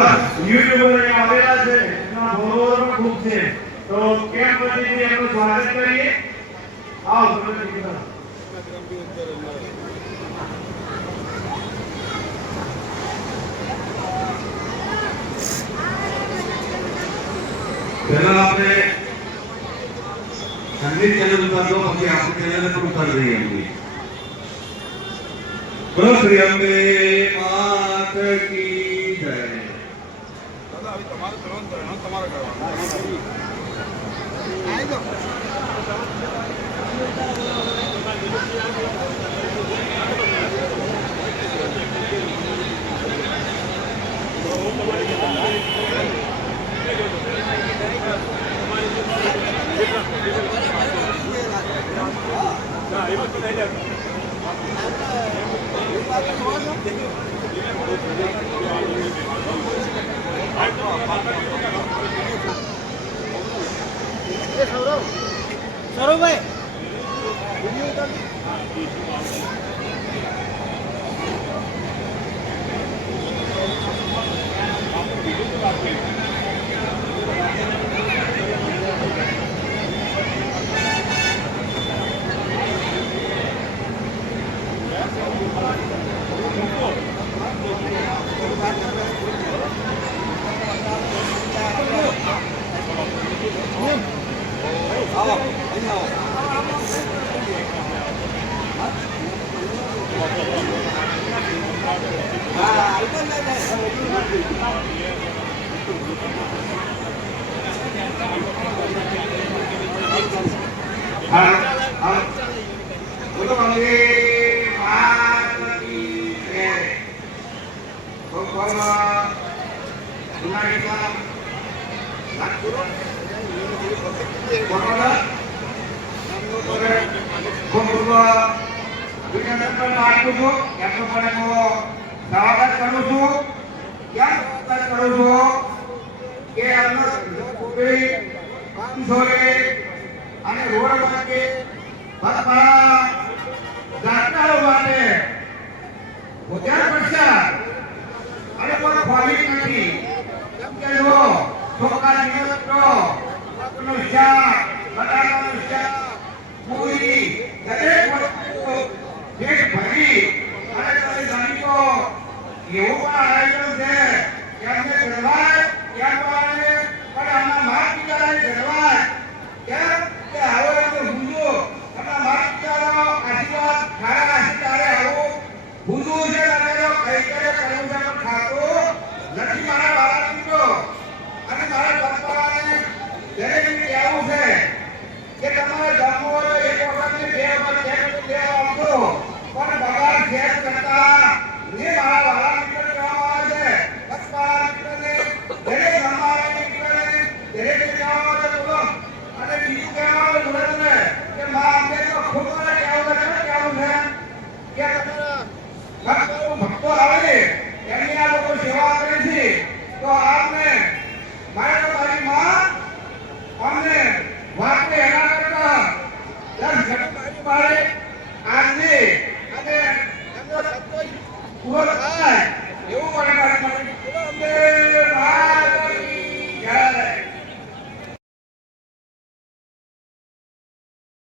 YouTuber અહીંયા આવેલા છે એમના ફોલોવર પણ ખૂબ છે તો કેમ પછી એમનું સ્વાગત કરીએ આવો પ્રગતિ કરો. પહેલા આપણે સંગીત ચેનલ ઉતારજો પછી આપણું ચેનલ પણ ઉતારી દઈએ એમની બોલો શ્રી અંબે માત કી જય હવે તમારે કરવાનું તો એનો તમારે કરવાનું. હા Gracias. ક્યાં સ્વાગત કરું છું? કે એમનો કુકડી પાંચસોરે અને રોડ કેમ મગનું શાક પૂરી E o raio. તો આપને મારે મારી માં અમને વાતને એના